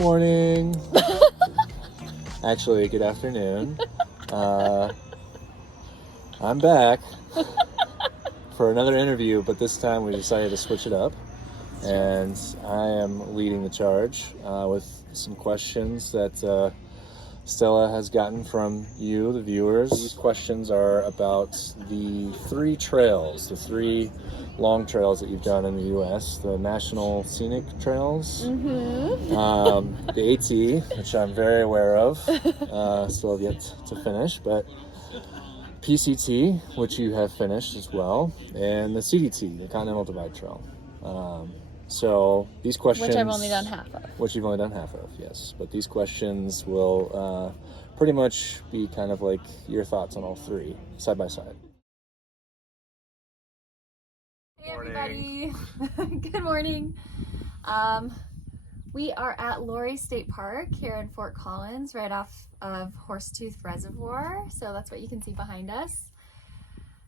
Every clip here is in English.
morning. Actually, good afternoon. I'm back for another interview, but this time we decided to switch it up. And I am leading the charge with some questions that Stella has gotten from you, the viewers. These questions are about the three trails, the three long trails that you've done in the U.S., the National Scenic Trails, the AT, which I'm very aware of, still have yet to finish, but PCT, which you have finished as well, and the CDT, the Continental Divide Trail. So these questions... Which I've only done half of. Which you've only done half of, yes. But these questions will pretty much be kind of like your thoughts on all three, side by side. Hey everybody, good morning. We are at Laurie State Park here in Fort Collins, right off of Horsetooth Reservoir. So that's what you can see behind us.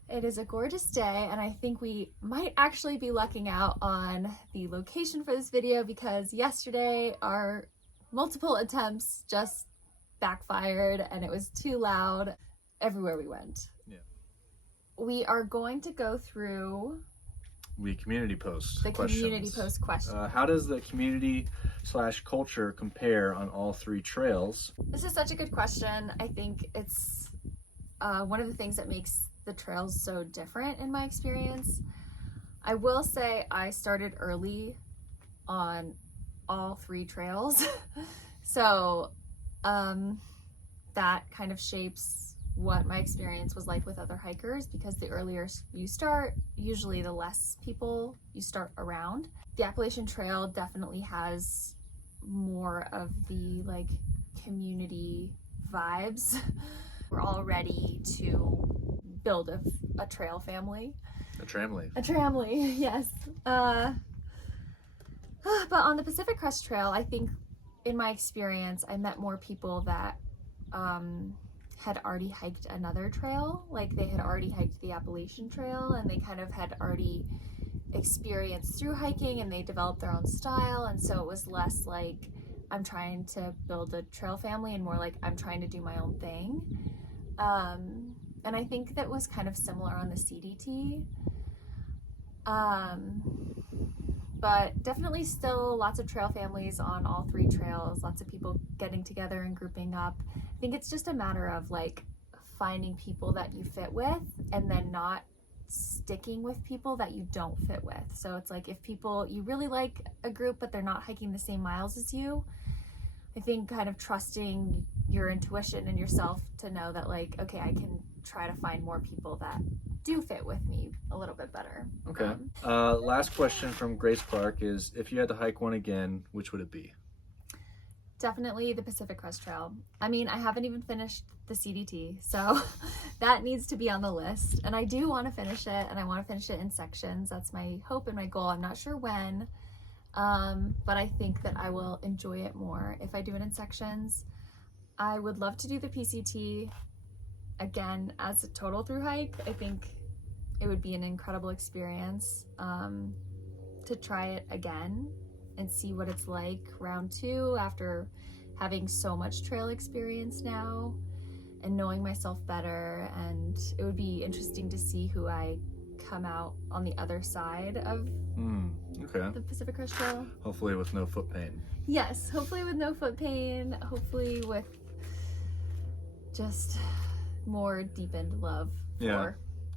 It is a gorgeous day, and I think we might actually be lucking out on the location for this video because yesterday our multiple attempts just backfired and it was too loud everywhere we went. Yeah. We are going to go through the community post questions. How does the community/culture compare on all three trails? This is such a good question. I think it's one of the things that makes the trails so different in my experience. I will say I started early on all three trails. So that kind of shapes what my experience was like with other hikers, because the earlier you start, usually the less people you start around. The Appalachian Trail definitely has more of the like community vibes. We're all ready to build a trail family. A tramily. A tramily, yes. But on the Pacific Crest Trail, I think in my experience, I met more people that had already hiked another trail. Like they had already hiked the Appalachian Trail and they kind of had already experienced through hiking and they developed their own style. And so it was less like I'm trying to build a trail family and more like I'm trying to do my own thing. And I think that was kind of similar on the CDT. But definitely still lots of trail families on all three trails, lots of people getting together and grouping up. I think it's just a matter of like finding people that you fit with and then not sticking with people that you don't fit with. So it's like if people, you really like a group but they're not hiking the same miles as you, I think kind of trusting your intuition and yourself to know that like, okay, I can try to find more people that do fit with me a little bit better. Okay. Last question from Grace Clark is, if you had to hike one again, which would it be? Definitely the Pacific Crest Trail. I mean, I haven't even finished the CDT, so that needs to be on the list. And I do want to finish it, and I want to finish it in sections. That's my hope and my goal. I'm not sure when, but I think that I will enjoy it more if I do it in sections. I would love to do the PCT again as a total through hike. I think it would be an incredible experience to try it again and see what it's like round two after having so much trail experience now and knowing myself better. And it would be interesting to see who I come out on the other side of the Pacific Crest Trail. Hopefully with no foot pain. Yes, hopefully with no foot pain, hopefully with just more deepened love for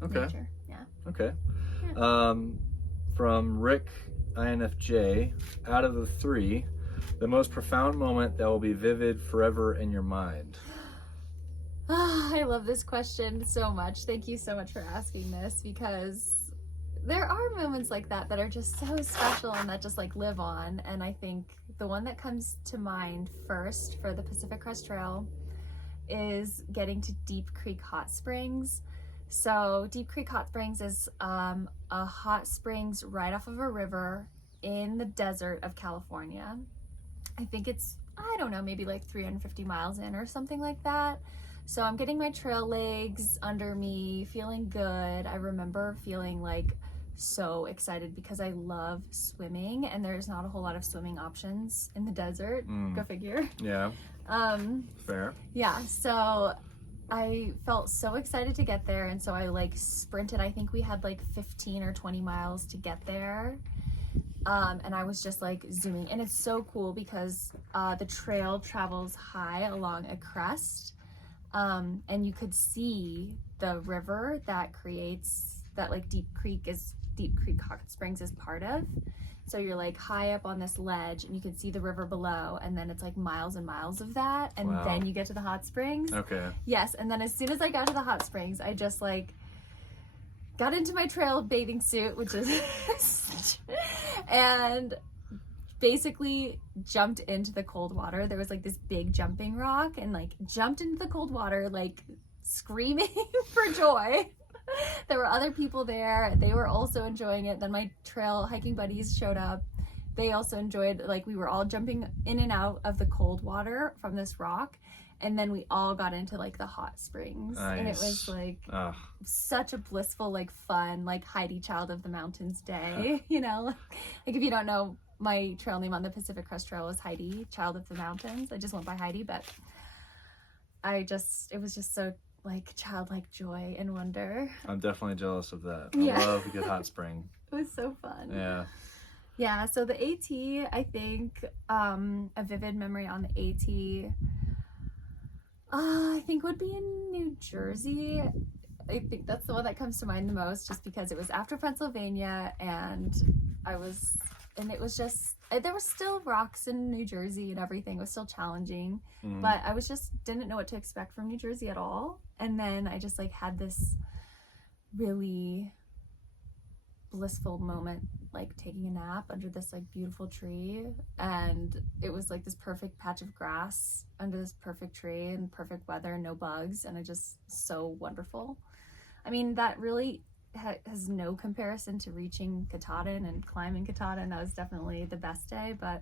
nature. Yeah. Okay. Yeah. From Rick INFJ, out of the three, the most profound moment that will be vivid forever in your mind. I love this question so much. Thank you so much for asking this, because there are moments like that that are just so special and that just like live on. And I think the one that comes to mind first for the Pacific Crest Trail is getting to Deep Creek Hot Springs. So Deep Creek Hot Springs is a hot springs right off of a river in the desert of California. I think it's, I don't know, maybe like 350 miles in or something like that. So I'm getting my trail legs under me, feeling good. I remember feeling like so excited because I love swimming, and there's not a whole lot of swimming options in the desert. Go figure. Yeah. Fair. Yeah, so I felt so excited to get there, and so I like sprinted. I think we had like 15 or 20 miles to get there. And I was just like zooming, and it's so cool because the trail travels high along a crest, and you could see the river that creates that, like Deep Creek Hot Springs is part of. So you're like high up on this ledge, and you can see the river below, and then it's like miles and miles of that, and then you get to the hot springs. Okay. Yes, and then as soon as I got to the hot springs, I just like got into my trail bathing suit, which is and basically jumped into the cold water. There was like this big jumping rock, and like jumped into the cold water, like screaming for joy. There were other people there. They were also enjoying it. Then my trail hiking buddies showed up. They also enjoyed, like, we were all jumping in and out of the cold water from this rock. And then we all got into like the hot springs. Nice. And it was like such a blissful, like fun, like Heidi Child of the Mountains day, you know? Like if you don't know, my trail name on the Pacific Crest Trail was Heidi Child of the Mountains. I just went by Heidi, but it was just so like childlike joy and wonder. I'm definitely jealous of that. Yeah. I love a good hot spring. It was so fun. Yeah. Yeah, so the AT, I think a vivid memory on the AT, I think would be in New Jersey. I think that's the one that comes to mind the most, just because it was after Pennsylvania, and it was just, there was still rocks in New Jersey and everything. It was still challenging, but I didn't know what to expect from New Jersey at all. And then I just like had this really blissful moment, like taking a nap under this like beautiful tree, and it was like this perfect patch of grass under this perfect tree and perfect weather, no bugs, and it just so wonderful. I mean, that really has no comparison to reaching Katahdin and climbing Katahdin. That was definitely the best day, but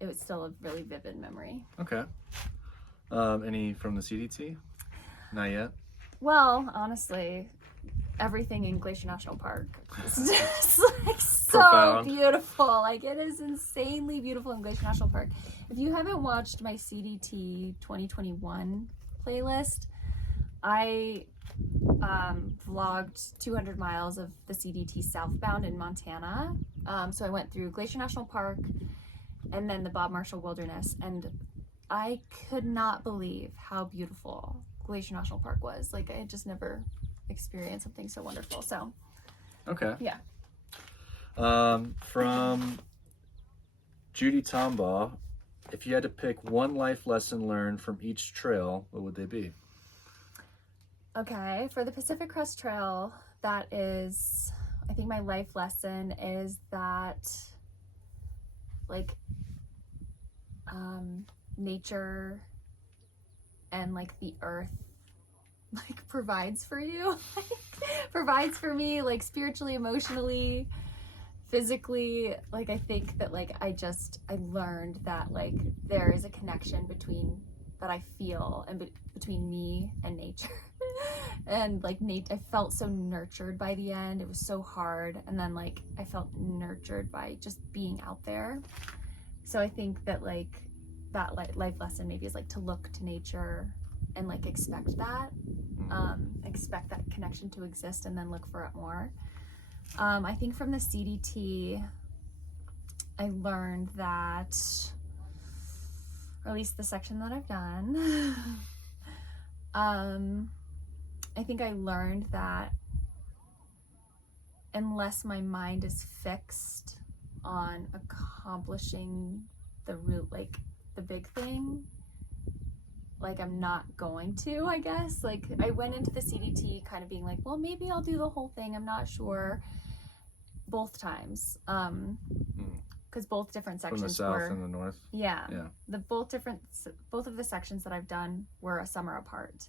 it was still a really vivid memory. Okay. Any from the CDT? Not yet. Well, honestly, everything in Glacier National Park is just like so Profound. beautiful. Like, it is insanely beautiful in Glacier National Park. If you haven't watched my CDT 2021 playlist, I vlogged 200 miles of the CDT southbound in Montana. So I went through Glacier National Park and then the Bob Marshall Wilderness, and I could not believe how beautiful Glacier National Park was. Like, I had just never experienced something so wonderful. So Okay. yeah. From Judy Tombaugh, if you had to pick one life lesson learned from each trail, what would they be? Okay, for the Pacific Crest Trail, that is, I think my life lesson is that, like, nature and like the earth like provides for you, provides for me, like spiritually, emotionally, physically. Like, I think that like I learned that like there is a connection that I feel and between me and nature. And like I felt so nurtured by the end. It was so hard, and then like I felt nurtured by just being out there. So I think that like that life lesson maybe is like to look to nature and like expect that connection to exist, and then look for it more. I think from the CDT, I learned that, or at least the section that I've done, I think I learned that unless my mind is fixed on accomplishing the root, like the big thing, like I'm not going to, I guess. Like, I went into the CDT kind of being like, well, maybe I'll do the whole thing, I'm not sure, both times. Because both different sections From the south and the north? Yeah. Yeah. Both of the sections that I've done were a summer apart.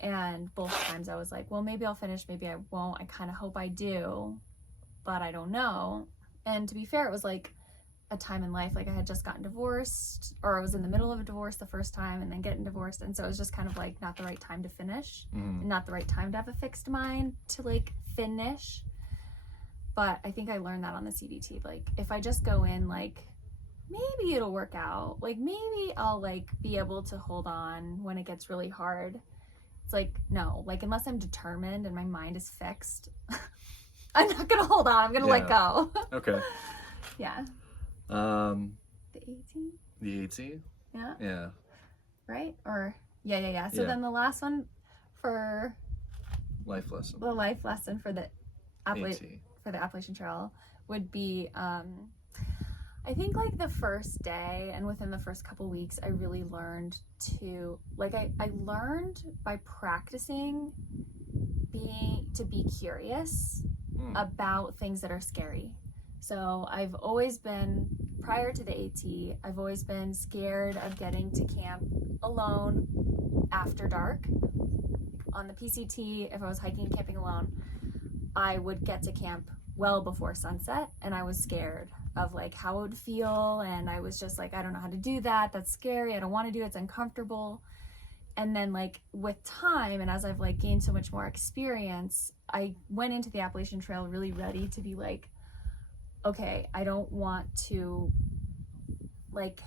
And both times I was like, well, maybe I'll finish, maybe I won't. I kind of hope I do, but I don't know. And to be fair, it was like a time in life. Like I had just gotten divorced, or I was in the middle of a divorce the first time and then getting divorced. And so it was just kind of like not the right time to finish, and not the right time to have a fixed mind to like finish. But I think I learned that on the CDT. Like if I just go in like, maybe it'll work out. Like maybe I'll like be able to hold on when it gets really hard. It's like, no, like unless I'm determined and my mind is fixed, I'm not gonna hold on. I'm gonna let go. Okay. Yeah. The The AT? AT? Yeah. Yeah. Right? Or yeah. So Yeah. then the last one for Life lesson. the life lesson for the AT. for the Appalachian Trail would be I think like the first day and within the first couple weeks I really learned to like I learned by practicing to be curious about things that are scary. So I've always been, prior to the AT, I've always been scared of getting to camp alone after dark. On the PCT, if I was hiking and camping alone, I would get to camp well before sunset, and I was scared of like how it would feel, and I was just like, I don't know how to do that. That's scary. I don't want to do it. It's uncomfortable. And then like with time, and as I've like gained so much more experience, I went into the Appalachian Trail really ready to be like, okay, I don't want to like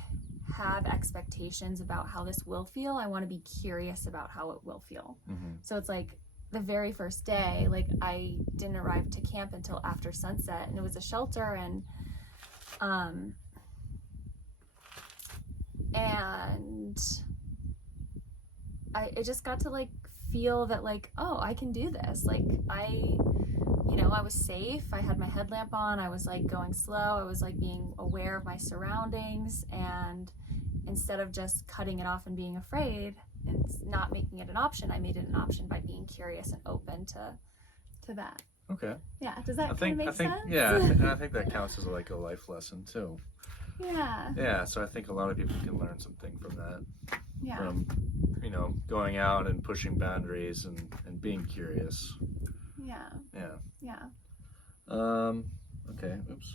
have expectations about how this will feel. I want to be curious about how it will feel. So it's like the very first day, like I didn't arrive to camp until after sunset, and it was a shelter, and I just got to like feel that like, oh, I can do this. Like I was safe. I had my headlamp on. I was like going slow. I was like being aware of my surroundings, and instead of just cutting it off and being afraid and not making it an option, I made it an option by being curious and open to that. Okay. Yeah. Does that kind of make sense? Yeah, and I think that counts as like a life lesson too. Yeah. Yeah, so I think a lot of people can learn something from that. Yeah. From, going out and pushing boundaries and being curious. Yeah. Yeah. Yeah. Okay, oops.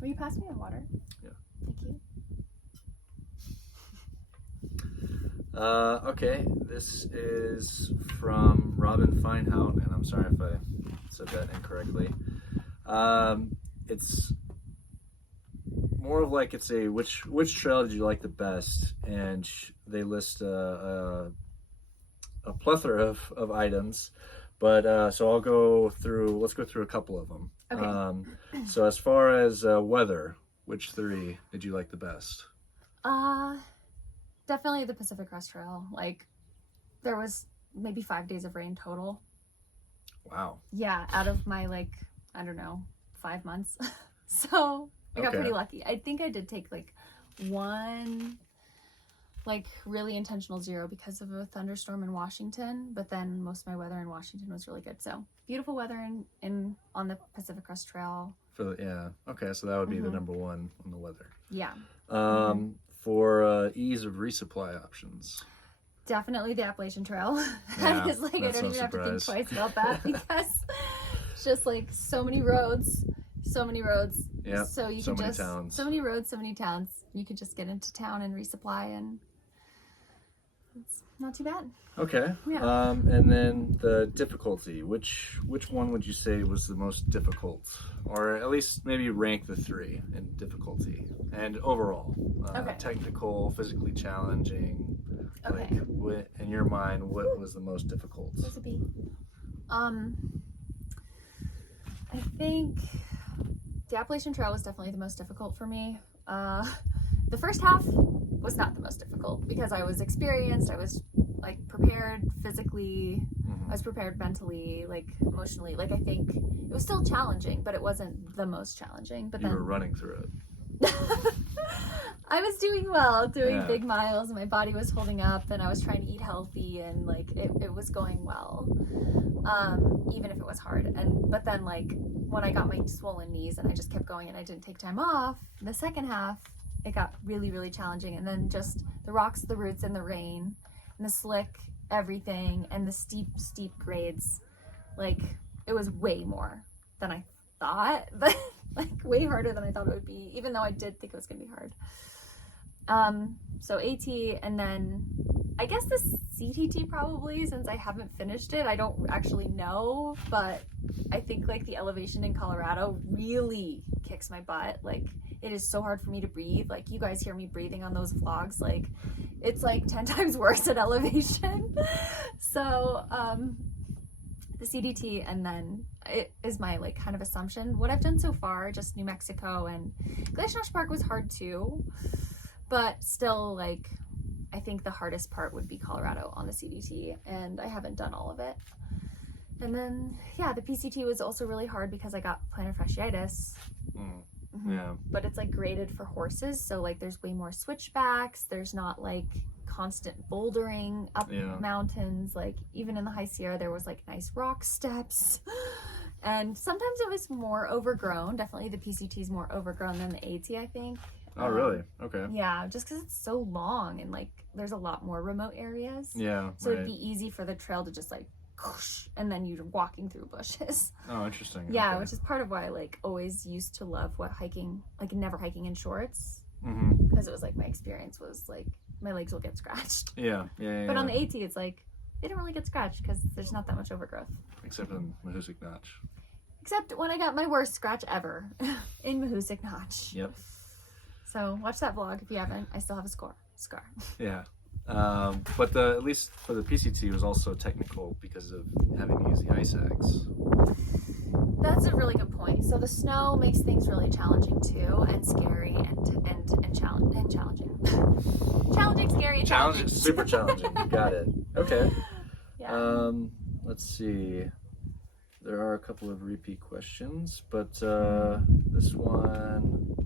Will you pass me the water? Yeah. Thank you. Okay, this is from Robin Feinhout, and I'm sorry if I said that incorrectly. It's more of like it's a which trail did you like the best, and they list a plethora of items, but so let's go through a couple of them. Okay. So as far as weather, which three did you like the best? Definitely the Pacific Crest Trail. Like there was maybe 5 days of rain total. Wow. Yeah, out of my like, I don't know, 5 months. So I got pretty lucky. I think I did take like one like really intentional zero because of a thunderstorm in Washington, but then most of my weather in Washington was really good. So beautiful weather in on the Pacific Crest Trail. Okay, so that would be the number one on the weather. Yeah. For ease of resupply options. Definitely the Appalachian Trail. Yeah, Is like I don't even have to think twice about that because it's just like so many roads. Yeah. So you can just towns. So many roads, so many towns. You could just get into town and resupply, and it's not too bad. Okay. Yeah. And then the difficulty. Which one would you say was the most difficult, or at least maybe rank the three in difficulty and overall? Okay. Technical, physically challenging. Okay. Like, in your mind, what was the most difficult? What's a B? I think the Appalachian Trail was definitely the most difficult for me. The first half was not the most difficult because I was experienced. I was like prepared physically. I was prepared mentally, like emotionally. Like I think it was still challenging, but it wasn't the most challenging. But you were running through it. I was doing well, big miles, and my body was holding up, and I was trying to eat healthy, and like it was going well, even if it was hard. But then like when I got my swollen knees and I just kept going and I didn't take time off, the second half it got really, really challenging. And then just the rocks, the roots, and the rain, and the slick everything, and the steep grades, like it was way more than I thought. But like way harder than I thought it would be, even though I did think it was gonna be hard. So AT, and then I guess the CDT probably, since I haven't finished it. I don't actually know, but I think like the elevation in Colorado really kicks my butt. Like it is so hard for me to breathe. Like you guys hear me breathing on those vlogs, like it's like 10 times worse at elevation. So the CDT, and then it is my like kind of assumption. What I've done so far, just New Mexico, and Glacier National Park was hard too, but still like I think the hardest part would be Colorado on the CDT, and I haven't done all of it. And then yeah, the PCT was also really hard because I got plantar fasciitis. Yeah. But it's like graded for horses, so like there's way more switchbacks. There's not like constant bouldering up mountains. Like even in the High Sierra there was like nice rock steps. And sometimes it was more overgrown. Definitely the PCT is more overgrown than the AT, I think. Oh really? Okay. Yeah, just because it's so long and like there's a lot more remote areas. Yeah. So it'd be easy for the trail to just like whoosh, and then you're walking through bushes. Oh, interesting. Yeah, okay. which is part of why I like always used to love hiking, like never hiking in shorts, Mm-hmm. because it was like my experience was like my legs will get scratched. Yeah. But on the AT, it's like they don't really get scratched because there's not that much overgrowth. Except in Mahoosic Notch. Except when I got my worst scratch ever in Mahoosic Notch. Yep. So watch that vlog if you haven't. I still have a scar. Yeah. But at least for the PCT, it was also technical because of having to use the ice axe. That's a really good point. So the snow makes things really challenging too, and scary, and challenging. Challenging, scary, and challenging. Super challenging. Got it. Okay. Yeah. Let's see. There are a couple of repeat questions, but this one,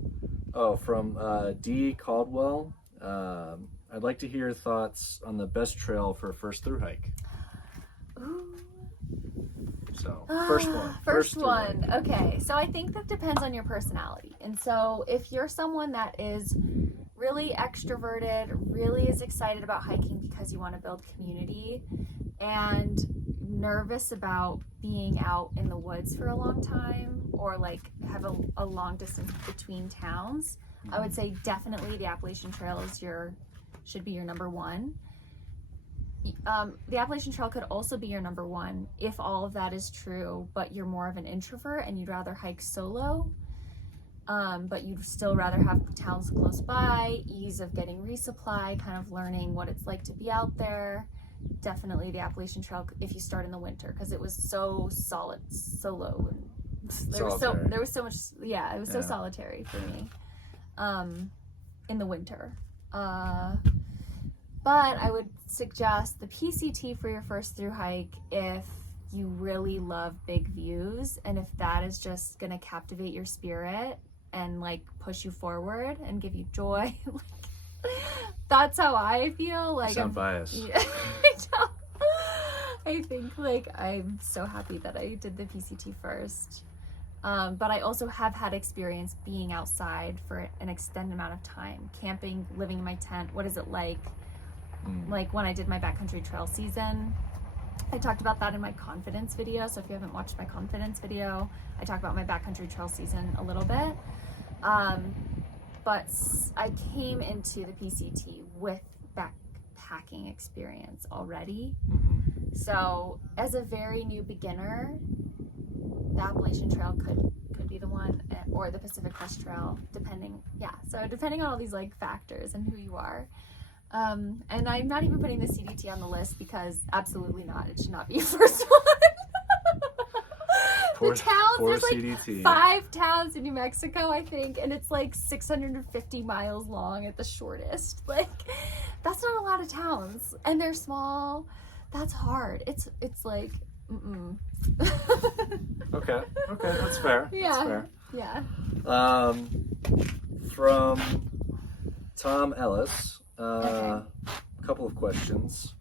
from D. Caldwell. I'd like to hear your thoughts on the best trail for a first through hike. Ooh. So, first one. First through one. hike. Okay. So I think that depends on your personality. And so if you're someone that is really extroverted, really is excited about hiking because you want to build community, and nervous about being out in the woods for a long time, or like have a long distance between towns, I would say definitely the Appalachian Trail should be your number one. The Appalachian Trail could also be your number one if all of that is true, but you're more of an introvert and you'd rather hike solo, but you'd still rather have towns close by, ease of getting resupply, kind of learning what it's like to be out there. Definitely the Appalachian Trail if you start in the winter, because it was so solo. There was so much, it was so solitary for me in the winter. But I would suggest the PCT for your first through hike if you really love big views, and if that is just gonna captivate your spirit and like push you forward and give you joy. That's how I feel. Like Sound biased. Yeah, I think like I'm so happy that I did the PCT first. But I also have had experience being outside for an extended amount of time, camping, living in my tent. What is it like? Like when I did my backcountry trail season, I talked about that in my confidence video. So if you haven't watched my confidence video, I talk about my backcountry trail season a little bit. But I came into the PCT with backpacking experience already. So as a very new beginner, the Appalachian Trail could be the one, or the Pacific Crest Trail, depending on all these like factors and who you are. And I'm not even putting the CDT on the list because absolutely not. It should not be your first one. The towns, there's like CDT. 5 towns in New Mexico, I think, and it's like 650 miles long at the shortest. Like, that's not a lot of towns, and they're small. That's hard. It's like, Okay, that's fair. Yeah. That's fair. Yeah. From Tom Ellis, Okay. a couple of questions.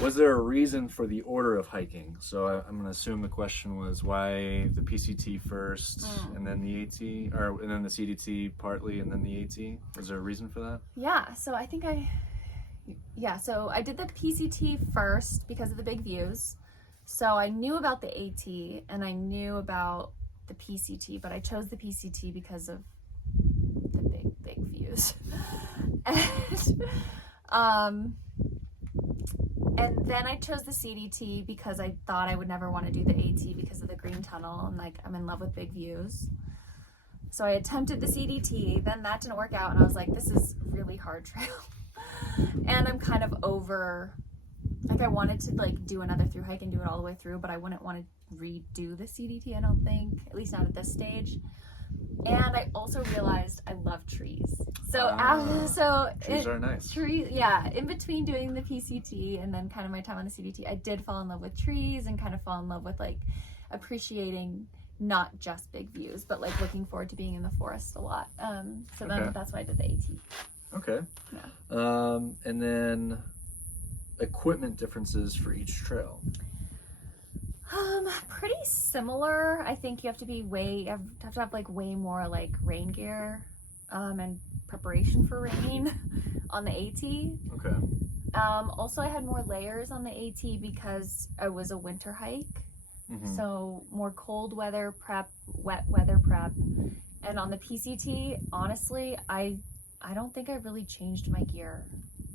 Was there a reason for the order of hiking? So I'm going to assume the question was why the PCT first, and then the AT, and then the CDT partly, and then the AT. Was there a reason for that? Yeah, so I think so I did the PCT first because of the big views. So I knew about the AT and I knew about the PCT, but I chose the PCT because of the big views. And then I chose the CDT because I thought I would never want to do the AT because of the green tunnel, and like I'm in love with big views. So I attempted the CDT, then that didn't work out, and I was like, this is really hard trail. And I'm kind of over, like I wanted to like do another through hike and do it all the way through, but I wouldn't want to redo the CDT, I don't think, at least not at this stage. And I also realized I love trees. Trees are nice. In between doing the PCT and then kind of my time on the CDT, I did fall in love with trees and kind of fall in love with like appreciating not just big views, but like looking forward to being in the forest a lot. Then that's why I did the AT. Okay. Yeah. And then equipment differences for each trail. Pretty similar. I think you have to have like way more like rain gear, and preparation for rain on the AT. Okay. Also I had more layers on the AT because it was a winter hike. Mm-hmm. So more cold weather prep, wet weather prep. And on the PCT, honestly, I don't think I really changed my gear.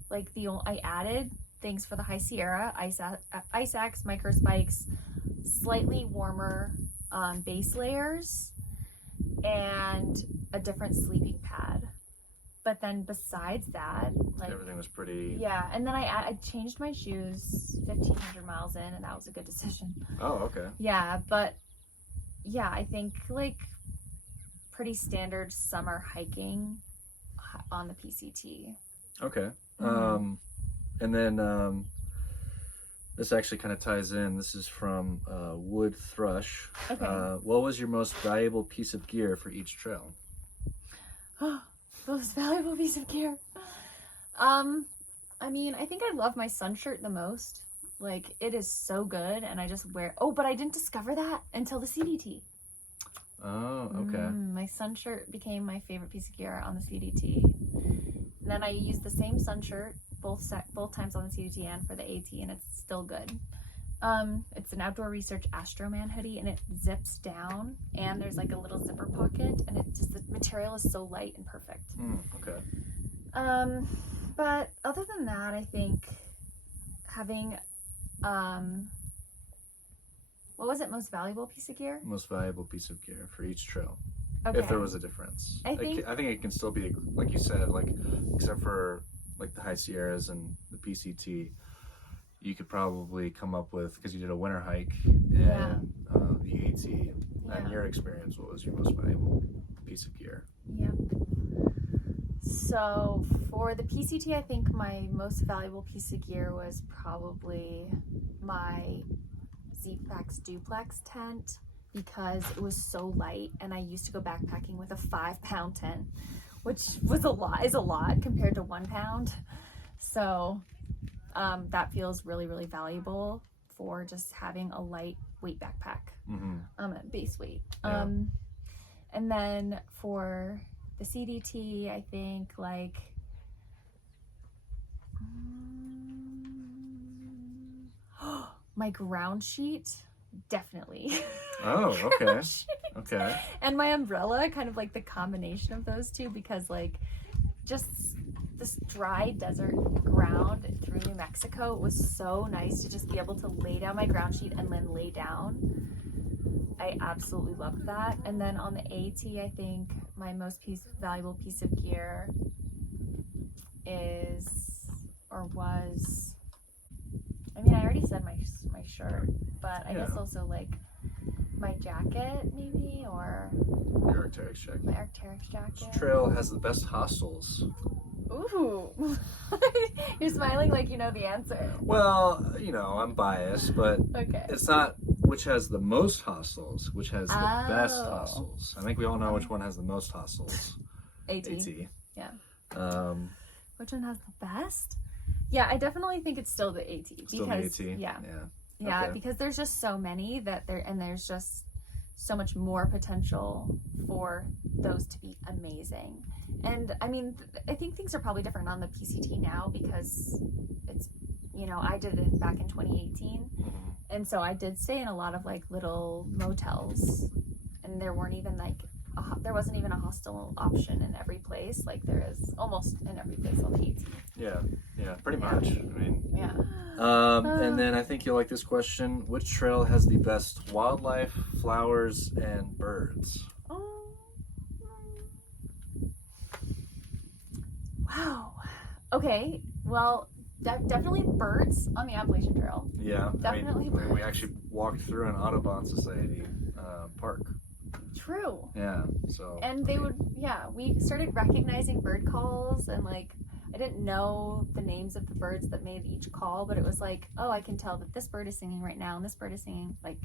Like I added things for the High Sierra, ice axe, micro spikes, slightly warmer base layers, and a different sleeping pad. But then besides that, like everything was pretty. Yeah, and then I changed my shoes 1,500 miles in, and that was a good decision. Oh, okay. Yeah, but yeah, I think like pretty standard summer hiking on the PCT. Okay. Mm-hmm. And then this actually kind of ties in. This is from Wood Thrush. Okay. What was your most valuable piece of gear for each trail? Most valuable piece of gear. I mean, I think I love my sun shirt the most. Like, it is so good, and I just wear. Oh, but I didn't discover that until the CDT. Oh, okay. My sun shirt became my favorite piece of gear on the CDT. And then I used the same sun shirt both times on the CDT and for the AT, and it's still good. It's an Outdoor Research Astroman hoodie, and it zips down, and there's like a little zipper pocket, and the material is so light and perfect. Okay. But other than that, I think having what was it, most valuable piece of gear? Most valuable piece of gear for each trail. Okay. If there was a difference. I think it can still be, like you said, like except for like the High Sierras and the PCT, you could probably come up with, because you did a winter hike and the AT. In your experience, what was your most valuable piece of gear? Yeah. So for the PCT, I think my most valuable piece of gear was probably my Z-Pax duplex tent, because it was so light, and I used to go backpacking with a 5-pound tent, which is a lot compared to 1 pound. So that feels really, really valuable for just having a lightweight backpack, at base weight. Yeah. And then for the CDT, I think like my ground sheet, definitely. Oh, okay. Okay. And my umbrella, kind of like the combination of those two, because like just this dry desert ground through New Mexico, it was so nice to just be able to lay down my ground sheet and then lay down. I absolutely loved that. And then on the AT, I think my most valuable piece of gear was, I mean, I already said my shirt, but I guess also like my jacket maybe, or Your Arc'teryx jacket. my Arc'teryx jacket. This trail has the best hostels. Ooh. You're smiling like you know the answer. Well, I'm biased, but Okay. it's not which has the most hostels, which has the best hostels. I think we all know which one has the most hostels. AT. Yeah. Which one has the best? Yeah, I definitely think it's still the AT. Still because, the AT? Yeah, Okay. because there's just so many there's just so much more potential for those to be amazing. And I mean, I think things are probably different on the PCT now, because it's, I did it back in 2018. And so I did stay in a lot of like little motels and there weren't even like there wasn't even a hostel option in every place like there is almost in every place on the AT. Yeah, pretty much. I mean, Yeah. And then I think you'll like this question: which trail has the best wildlife, flowers, and birds? Wow. Okay. Well, definitely birds on the Appalachian Trail. Yeah, Definitely I mean, we birds. actually walked through an Audubon Society park. True. Yeah, so. And they would, we started recognizing bird calls, and like, I didn't know the names of the birds that made each call, but it was like, oh, I can tell that this bird is singing right now, and this bird is singing, like,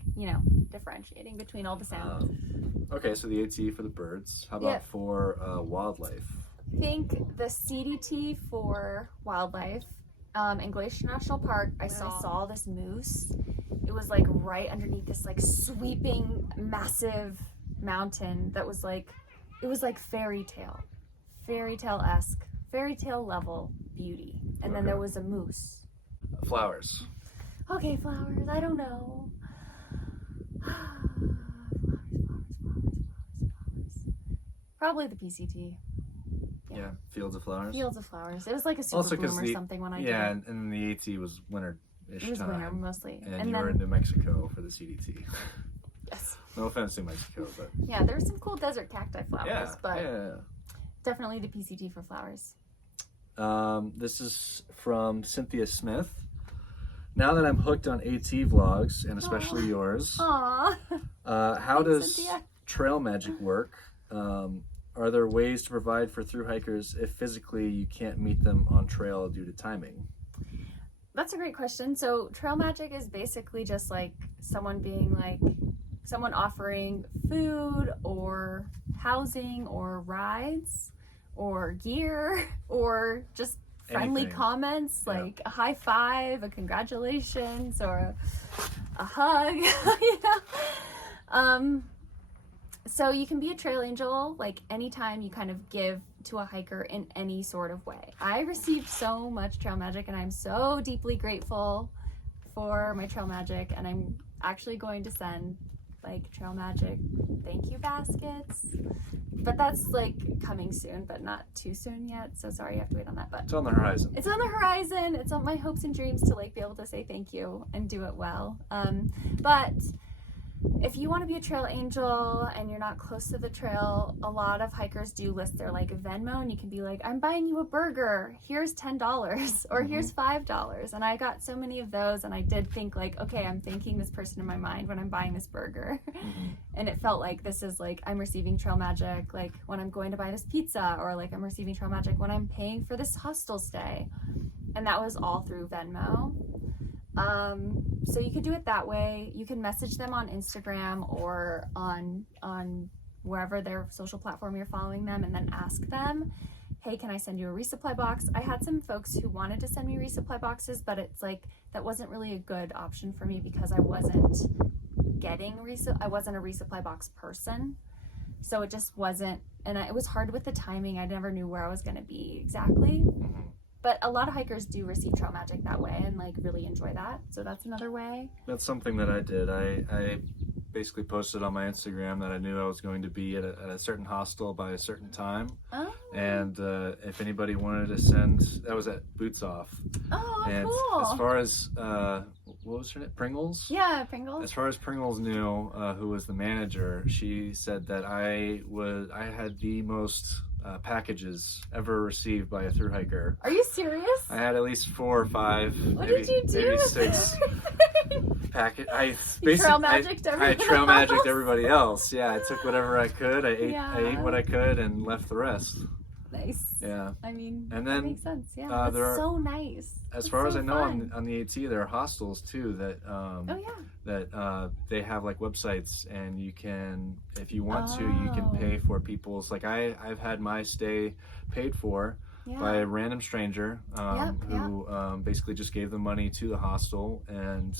differentiating between all the sounds. Okay, so the AT for the birds. How about for wildlife? I think the CDT for wildlife. In Glacier National Park, I saw this moose. It was like right underneath this like sweeping, massive mountain that was like, it was like fairy tale-esque, fairy tale level beauty. And then there was a moose. Flowers. Okay, flowers. I don't know. Probably the PCT. Yeah, Fields of Flowers. Fields of Flowers. It was like a super bloom or something when I did. Yeah, and the AT was winter-ish It was time. winter mostly. And you were in New Mexico for the CDT. Yes. No offense to Mexico, but. Yeah, there were some cool desert cacti flowers, but yeah. definitely the PCT for flowers. This is from Cynthia Smith. Now that I'm hooked on AT vlogs, and especially yours, Aww. How Thanks, does Cynthia. trail magic work? Are there ways to provide for thru hikers if physically you can't meet them on trail due to timing? That's a great question. So trail magic is basically just like someone offering food or housing or rides or gear or just friendly Anything. Comments like a high five, a congratulations, or a hug. So you can be a trail angel like anytime you kind of give to a hiker in any sort of way. I received so much trail magic, and I'm so deeply grateful for my trail magic, and I'm actually going to send like trail magic thank you baskets, but that's like coming soon, but not too soon yet, so sorry you have to wait on that. But It's on the horizon. It's on the horizon. It's on my hopes and dreams to like be able to say thank you and do it well. But if you want to be a trail angel and you're not close to the trail, a lot of hikers do list their like Venmo, and you can be like, I'm buying you a burger, here's $10 or here's $5. And I got so many of those, and I did think like, okay, I'm thanking this person in my mind when I'm buying this burger. And it felt like this is like I'm receiving trail magic like when I'm going to buy this pizza, or like I'm receiving trail magic when I'm paying for this hostel stay. And that was all through Venmo. So you could do it that way. You can message them on Instagram or on wherever their social platform you're following them, and then ask them, hey, can I send you a resupply box? I had some folks who wanted to send me resupply boxes, but it's like that wasn't really a good option for me because I wasn't I wasn't a resupply box person. So it just wasn't, and it was hard with the timing. I never knew where I was going to be exactly. But a lot of hikers do receive trail magic that way and like really enjoy that. So that's another way. That's something that I did. I basically posted on my Instagram that I knew I was going to be at a certain hostel by a certain time. Oh. And if anybody wanted to send, that was at Boots Off. Oh, and cool. As far as, what was her name? Pringles? Yeah, Pringles. As far as Pringles knew, who was the manager, she said that I had the most packages ever received by a thru hiker. Are you serious? I had at least 4 or 5. What did you do? Maybe with 6 packet. I trail magicked I trail magicked everybody else. Yeah, I took whatever I could. I ate what I could and left the rest. Nice. Yeah. I mean, and that then makes sense. Yeah, that's so nice. As far as I know, on the AT, there are hostels too that that they have like websites, and you can, if you want to, you can pay for people's, like I've had my stay paid for by a random stranger who basically just gave the money to the hostel, and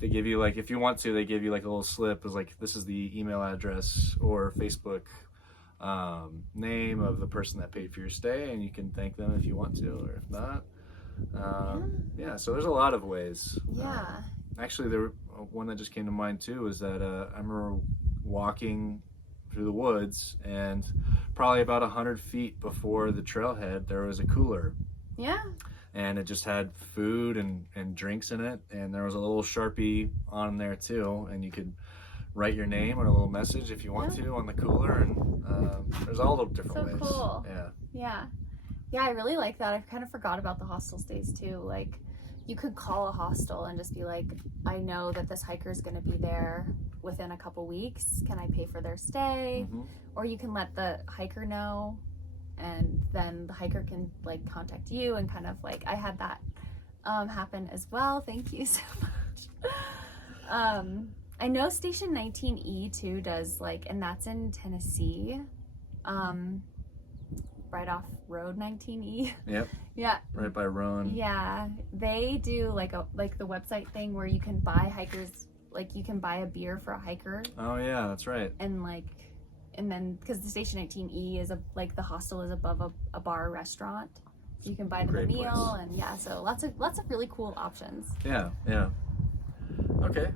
they give you, like, if you want to, they give you like a little slip. It's like, this is the email address or Facebook name of the person that paid for your stay, and you can thank them if you want to, or if not. So there's a lot of ways. Actually, there one that just came to mind too is that I remember walking through the woods, and probably about 100 feet before the trailhead, there was a cooler. Yeah. And it just had food and drinks in it, and there was a little Sharpie on there too, and you could write your name or a little message if you want to on the cooler, and there's all the different ways. So cool. Yeah. Yeah, I really like that. I kind of forgot about the hostel stays too. Like, you could call a hostel and just be like, I know that this hiker is going to be there within a couple weeks. Can I pay for their stay? Mm-hmm. Or you can let the hiker know, and then the hiker can like contact you, and kind of like, I had that happen as well. Thank you so much. I know Station 19E too does, like, and that's in Tennessee, right off Road 19E. Yep. Yeah. Right by Rowan. Yeah, they do like the website thing where you can buy hikers, like you can buy a beer for a hiker. Oh yeah, that's right. And then because the Station 19E is the hostel is above a bar or restaurant, so you can buy them a meal place. And yeah, so lots of really cool options. Yeah. Okay.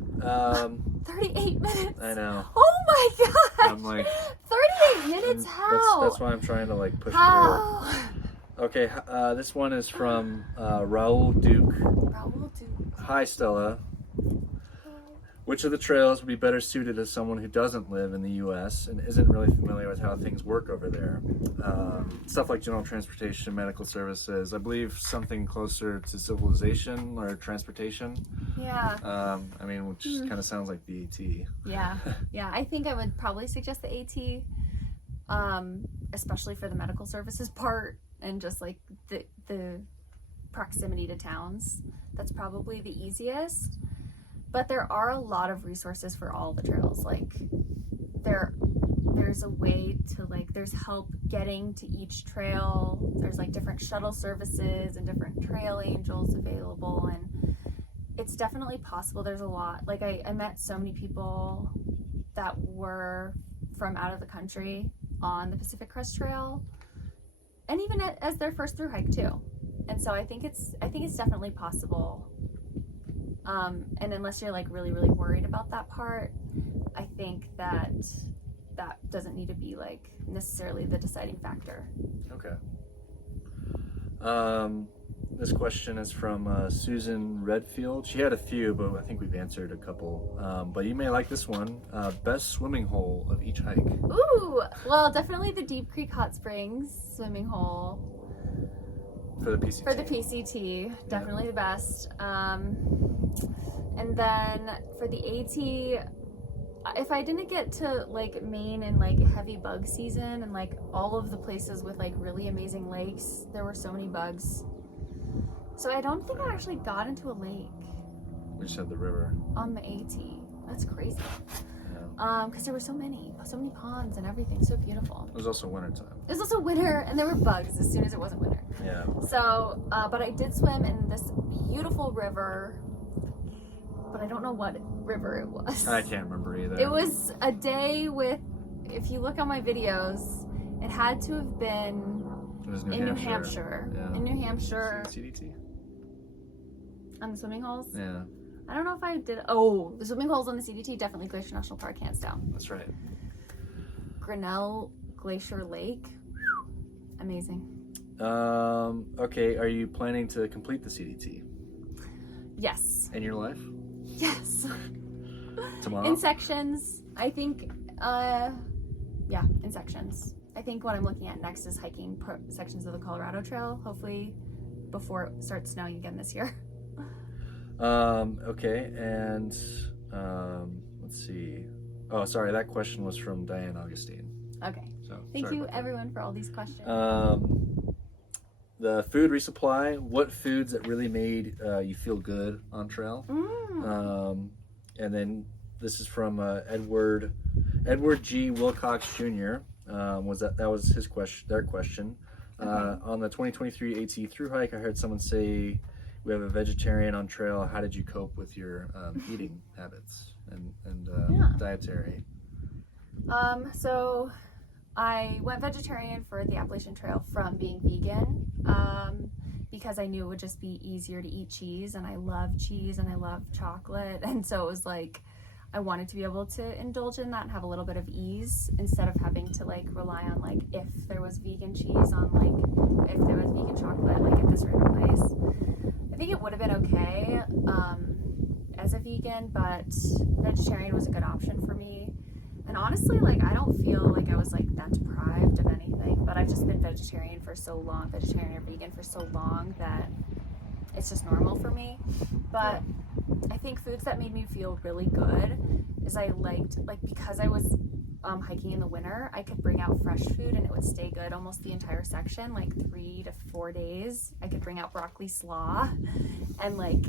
38 minutes. I know. Oh my gosh. I'm like 38 minutes. How? That's why I'm trying to like push How? through. Okay. This one is from Raul Duke. Raul Duke. Hi Stella. Which of the trails would be better suited as someone who doesn't live in the U.S. and isn't really familiar with how things work over there? Stuff like general transportation, medical services. I believe something closer to civilization or transportation. Yeah. I mean, which kind of sounds like the AT. Yeah. I think I would probably suggest the AT, especially for the medical services part and just like the proximity to towns. That's probably the easiest. But there are a lot of resources for all the trails. Like there's a way to like, there's help getting to each trail. There's like different shuttle services and different trail angels available. And it's definitely possible. There's a lot, like I met so many people that were from out of the country on the Pacific Crest Trail, and even as their first through hike too. And so I think it's definitely possible. And unless you're like really, really worried about that part, I think that doesn't need to be like necessarily the deciding factor. Okay. This question is from Susan Redfield. She had a few, but I think we've answered a couple. But you may like this one. Best swimming hole of each hike. Ooh, well, definitely the Deep Creek Hot Springs swimming hole. For the PCT. For the PCT, definitely the best. And then for the AT, if I didn't get to like Maine in like heavy bug season and like all of the places with like really amazing lakes, there were so many bugs. So I don't think I actually got into a lake. We just had the river. On the AT. That's crazy. Yeah. Because there were so many ponds and everything, so beautiful. It was also wintertime. It was also winter, and there were bugs as soon as it wasn't winter. Yeah. So, but I did swim in this beautiful river, but I don't know what river it was. I can't remember either. It was a day with, if you look on my videos, it had to have been New Hampshire. Yeah. In New Hampshire. CDT? On the swimming holes? Yeah. I don't know if I did. Oh, the swimming holes on the CDT, definitely Glacier National Park, hands down. That's right. Grinnell Glacier Lake. Amazing. Okay, are you planning to complete the CDT? Yes. In your life? Yes. Tomorrow? In sections. I think, in sections. I think what I'm looking at next is hiking sections of the Colorado Trail, hopefully before it starts snowing again this year. Okay, and let's see. Oh, sorry, that question was from Diane Augustine. Okay. So Thank you, everyone, for all these questions. The food resupply. What foods that really made you feel good on trail? And then this is from Edward G. Wilcox Jr. That was his question? Their question. Okay. On the 2023 AT through hike, I heard someone say we have a vegetarian on trail. How did you cope with your eating habits and dietary? So I went vegetarian for the Appalachian Trail from being vegan, because I knew it would just be easier to eat cheese, and I love cheese and I love chocolate, and so it was like I wanted to be able to indulge in that and have a little bit of ease instead of having to like rely on like if there was vegan cheese on like if there was vegan chocolate like at this random place. I think it would have been okay as a vegan, but vegetarian was a good option for me. And honestly, like I don't feel like I was like that deprived of anything, but I've just been vegetarian or vegan for so long that it's just normal for me. But I think foods that made me feel really good is I liked, like, because I was hiking in the winter, I could bring out fresh food and it would stay good almost the entire section, like 3 to 4 days. I could bring out broccoli slaw and like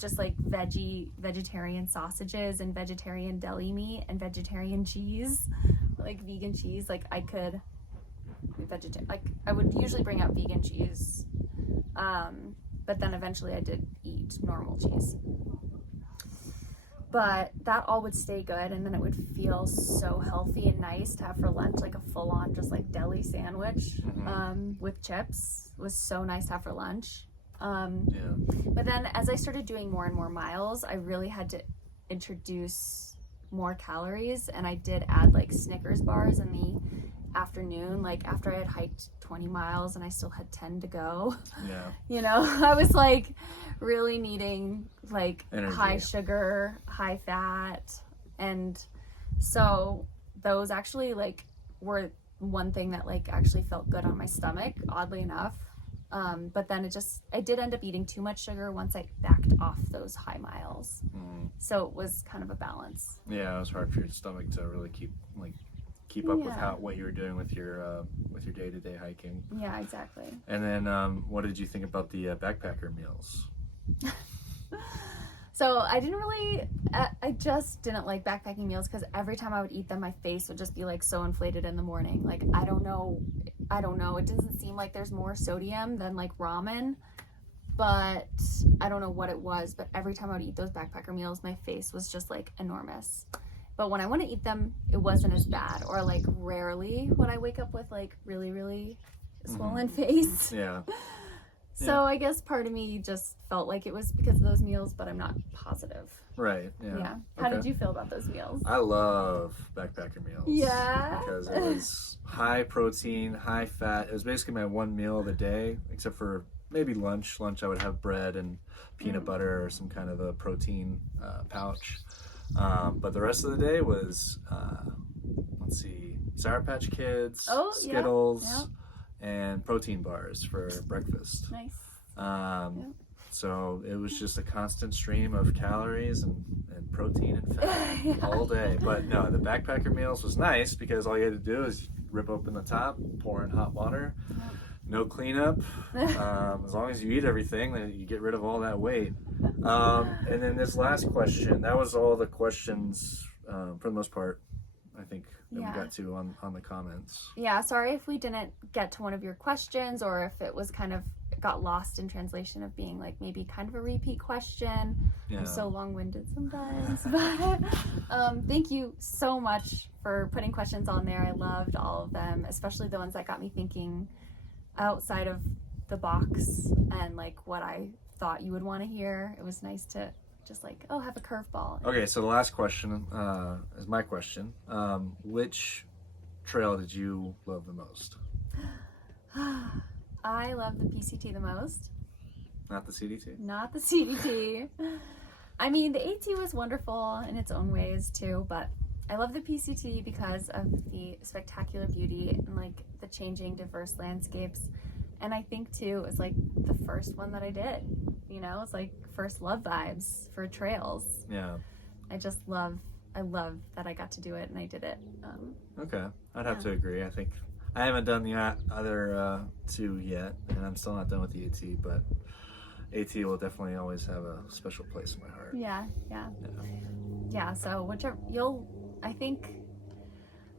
just like vegetarian sausages and vegetarian deli meat and vegetarian cheese, like vegan cheese. Like I could I would usually bring out vegan cheese, but then eventually I did eat normal cheese. But that all would stay good, and then it would feel so healthy and nice to have for lunch, like a full-on just like deli sandwich with chips was so nice to have for lunch. But then as I started doing more and more miles, I really had to introduce more calories, and I did add like Snickers bars in the afternoon, like after I had hiked 20 miles and I still had 10 to go. You know, I was like really needing like energy, high sugar, high fat, and so those actually like were one thing that like actually felt good on my stomach, oddly enough. But then I did end up eating too much sugar once I backed off those high miles. So it was kind of a balance. Yeah, it was hard for your stomach to really keep up with what you were doing with your day-to-day hiking. Yeah, exactly. And then what did you think about the backpacker meals? So I just didn't like backpacking meals because every time I would eat them, my face would just be like so inflated in the morning. Like, I don't know. It doesn't seem like there's more sodium than like ramen, but I don't know what it was. But every time I would eat those backpacker meals, my face was just like enormous. But when I want to eat them, it wasn't as bad. Or like rarely would I wake up with like really, really swollen face. Yeah. So I guess part of me just felt like it was because of those meals, but I'm not positive. Right. Yeah. How did you feel about those meals? I love backpacker meals. Yeah. Because it was high protein, high fat. It was basically my one meal of the day, except for maybe lunch. Lunch I would have bread and peanut butter or some kind of a protein pouch. But the rest of the day was, Sour Patch Kids, Skittles, and protein bars for breakfast. Nice. So it was just a constant stream of calories and protein and fat all day. But no, the backpacker meals was nice because all you had to do is rip open the top, pour in hot water, no cleanup. As long as you eat everything, then you get rid of all that weight. And then this last question, that was all the questions for the most part, I think, that we got to on the comments. Yeah, sorry if we didn't get to one of your questions or if it was kind of got lost in translation of being like maybe kind of a repeat question. I'm so long-winded sometimes. But thank you so much for putting questions on there. I loved all of them, especially the ones that got me thinking outside of the box and like what I thought you would want to hear. It was nice to just like, have a curveball. Okay, so the last question is my question. Which trail did you love the most? I love the PCT the most. Not the CDT? Not the CDT. I mean, the AT was wonderful in its own ways too, but I love the PCT because of the spectacular beauty and like the changing diverse landscapes. And I think too, it was like the first one that I did, you know, it's like first love vibes for trails. Yeah. I love that I got to do it and I did it. Okay. I'd have to agree. I think I haven't done the other two yet, and I'm still not done with the AT, but AT will definitely always have a special place in my heart. Yeah, so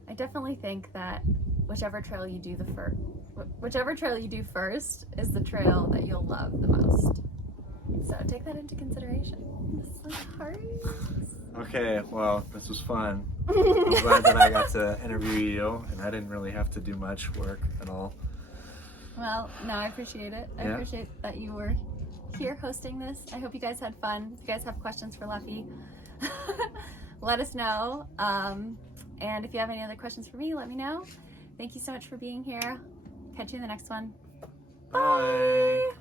I definitely think that whichever trail you do first is the trail that you'll love the most. So take that into consideration. Okay, well, this was fun. I'm glad that I got to interview you, and I didn't really have to do much work at all. Well, no, I appreciate it. I appreciate that you were here hosting this. I hope you guys had fun. If you guys have questions for Leffe, let us know. And if you have any other questions for me, let me know. Thank you so much for being here. Catch you in the next one. Bye.